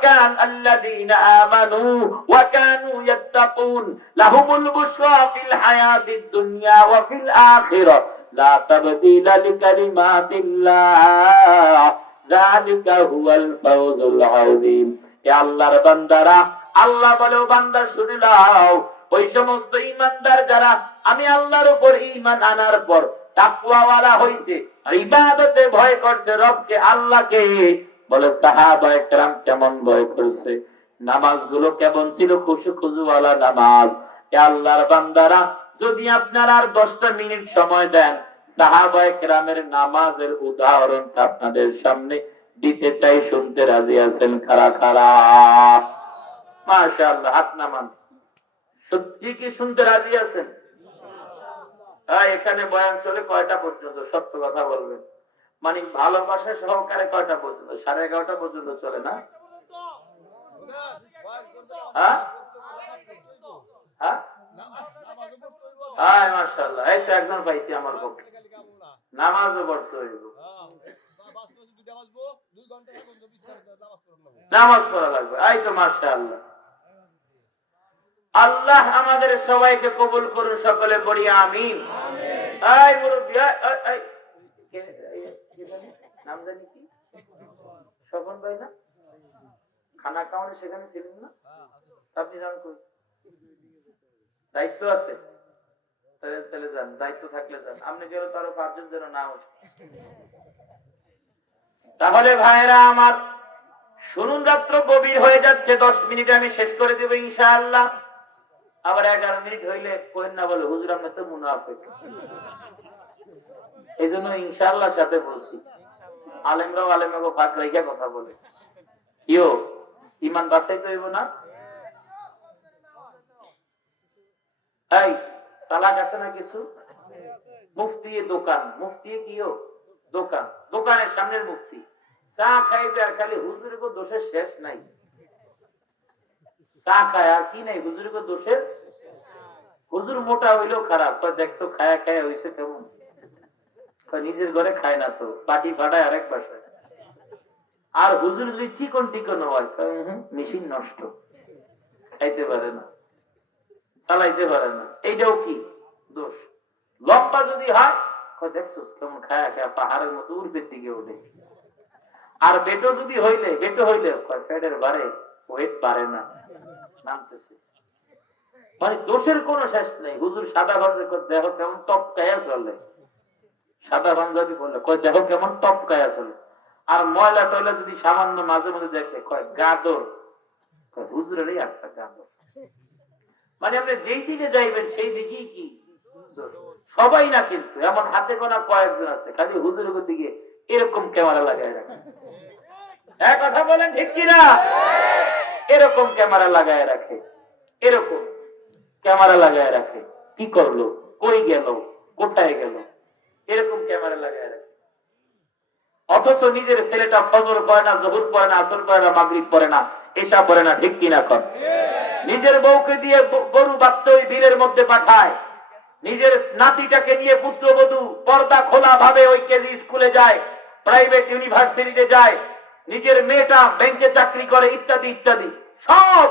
কানু ইয়াত্তাকুন লাহুমুল বুশরা ফিল হায়াতিদ দুনিয়া ওয়া ফিল আখিরাহ লা তাবদীলা লিকালিমাতিল্লাহ যালিকা হুয়াল ফাওজুল আযীম। এ আল্লাহর বান্দারা, আল্লাহ বলে ও বান্দা শুনে নাও, ওই সমস্ত ঈমানদার যারা আমি আল্লাহর উপর ঈমান আনার পর তাকওয়াওয়ালা হইছে, ইবাদতে ভয় করছে রবকে, আল্লাহকে। বলে সাহাবায়ে কেরাম কেমন ভয় করছে, নামাজগুলো কেমন ছিল, খুশুখুজুওয়ালা নামাজ। এ আল্লাহর বান্দারা, যদি আপনারা আর 10টা মিনিট সময় দেন, সাহাবায়ে কেরামের নামাজের উদাহরণটা আপনাদের সামনে দিতে চাই। শুনতে রাজি আছেন কারা কারা? মাশাআল্লাহ, হাত নামান। সত্যি কি শুনতে রাজি আছেন? এখানে বয়ান চলে কয়টা পর্যন্ত? সত্য কথা বলবেন, মানে ভালোবাসা সহকারে কয়টা পর্যন্ত? 11:30 পর্যন্ত চলে না? মাশাআল্লাহ, এই তো একজন পাইছি আমার পক্ষে, নামাজও পড়তে হইব। নামাজ পড়া লাগবে। এই তো মাশাআল্লাহ। আল্লাহ আমাদের সবাইকে কবুল করুন, সকলে বলি আমিন। এই মুরব্বি, নাম জানি কি? স্বপন ভাই না? খানা খাওয়ানো সেখানে ছিলেন না? আপনি যান কই? দায়িত্ব আছে, তাহলে যান, দায়িত্ব থাকলে যান। আপনি গেলে তো আরো 5 জন যেন না ওঠে। তাহলে ভাইরা আমার শুনুন, রাত্র গভীর হয়ে যাচ্ছে, 10 মিনিটে আমি শেষ করে দেব ইনশাআল্লাহ। আবার 11 মিনিট হইলে কোয়েন না বলে হুজুর আপনি তো মুনাফিক। এই জন্য ইনশাআল্লাহ সাথে বলছি, আলেমরাও আলেমকে ফাঁক রেখে কথা বলে, কিও ইমান বাঁচাইতে হইব না। এই সালাক আছে না কিছু? মুফতি দোকান, মুফতি কিও দোকান, দোকানের সামনের মুফতি চা খাইবে আর খালি হুজুরের কো দোষের শেষ নাই। চা খায় আর কি নাই, হুজুরের কো দোষের। হুজুর মোটা হইলেও খারাপ, দেখছো খায়া খায়া হইছে কেমন। নিজের ঘরে খায় না তো, পাটি ফাটায় আরেক বাসায়। আর হুজুর যদি চিকন টিকন হয়, মেশিন নষ্ট, খাইতে পারে না, চালাইতে পারে না, এইটাও কি দোষ। লম্বা যদি হয়, দেখছো কেমন খায়া খায়া পাহাড়ের মতো উর্ফের দিকে ওঠে। আর বেটো যদি হইলে, বেটো হইলে ফ্যাটের বাড়ে, ওয়েট বাড়ে না, নামতেছে। মানে দোষের কোনো শেষ নেই। হুজুর সাদা পাঞ্জাবি দেখো কেমন টপকায়া চলে, সাদা পাঞ্জাবি বললে দেখো কেমন টপকায়া চলে। আর ময়লা টয়লা যদি সামান্য মাঝে মাঝে দেখে গাদর, হুজুরেরই আস্থা গাদর। মানে আপনি যেই দিকে যাইবেন সেই দিকেই কি সবাই না, কিন্তু এমন হাতে গোনা কয়েকজন আছে খালি হুজুরের দিকে এরকম ক্যামেরা লাগায় রাখে। এক কথা বলেন ঠিক কিনা? এরকম ক্যামেরা লাগায় রাখে, এরকম ক্যামেরা লাগায় রাখে। কি করলো, কই গেল, কোথায় গেল, এরকম ক্যামেরা লাগায় রাখে। অথচ নিজের ছেলেটা ফজর পড়ে না, জোহর পড়ে না, আসর পড়ে না, মাগরিব পড়ে না, এশা পড়ে না, ঠিক কিনা কর? নিজের বউকে দিয়ে গরু বাঁধতে ওই ভিড়ের মধ্যে পাঠায়, নিজের নাতিটাকে নিয়ে পুত্রবধূ পর্দা খোলা ভাবে ওই কেজি স্কুলে যায়, প্রাইভেট ইউনিভার্সিটিতে যায়, নিজের মেয়েটা ব্যাংকে চাকরি করে, ইত্যাদি ইত্যাদি, সব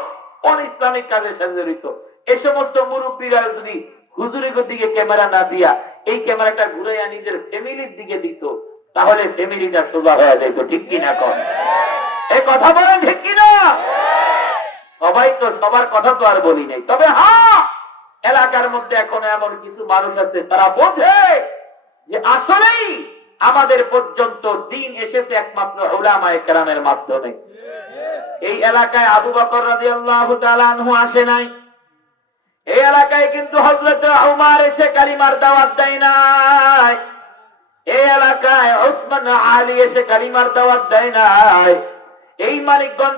অন ইসলামিক কাজের সাথে জড়িত। এই সমস্ত মুরব্বীরা যদি হুজুরের দিকে ক্যামেরা না দিয়া এই ক্যামেরাটা ঘুরাইয়া নিজের ফ্যামিলির দিকে দিত, তাহলে ফ্যামিলিটা সোজা হয়ে যেত, ঠিক কিনা কর? এই কথা বলেন ঠিক কিনা? সবাই তো সবার কথা তো আর বলি নাই, তবে হ্যাঁ এলাকার মধ্যে এখন এমন কিছু মানুষ আছে তারা বোঝে যে আসলেই আমাদের পর্যন্ত দিন এসেছে একমাত্র উলামায়ে কেরামের মাধ্যমে। এই এলাকায় আবু বকর রাদিয়াল্লাহু তাআলা আনহু আসে নাই, এই এলাকায় কিন্তু হযরত ওমর এসে কালিমার দাওয়াত দেয় নাই, এই এলাকায় ওসমান আলী এসে কালিমার দাওয়াত দেয় নাই। এই মানিকগঞ্জ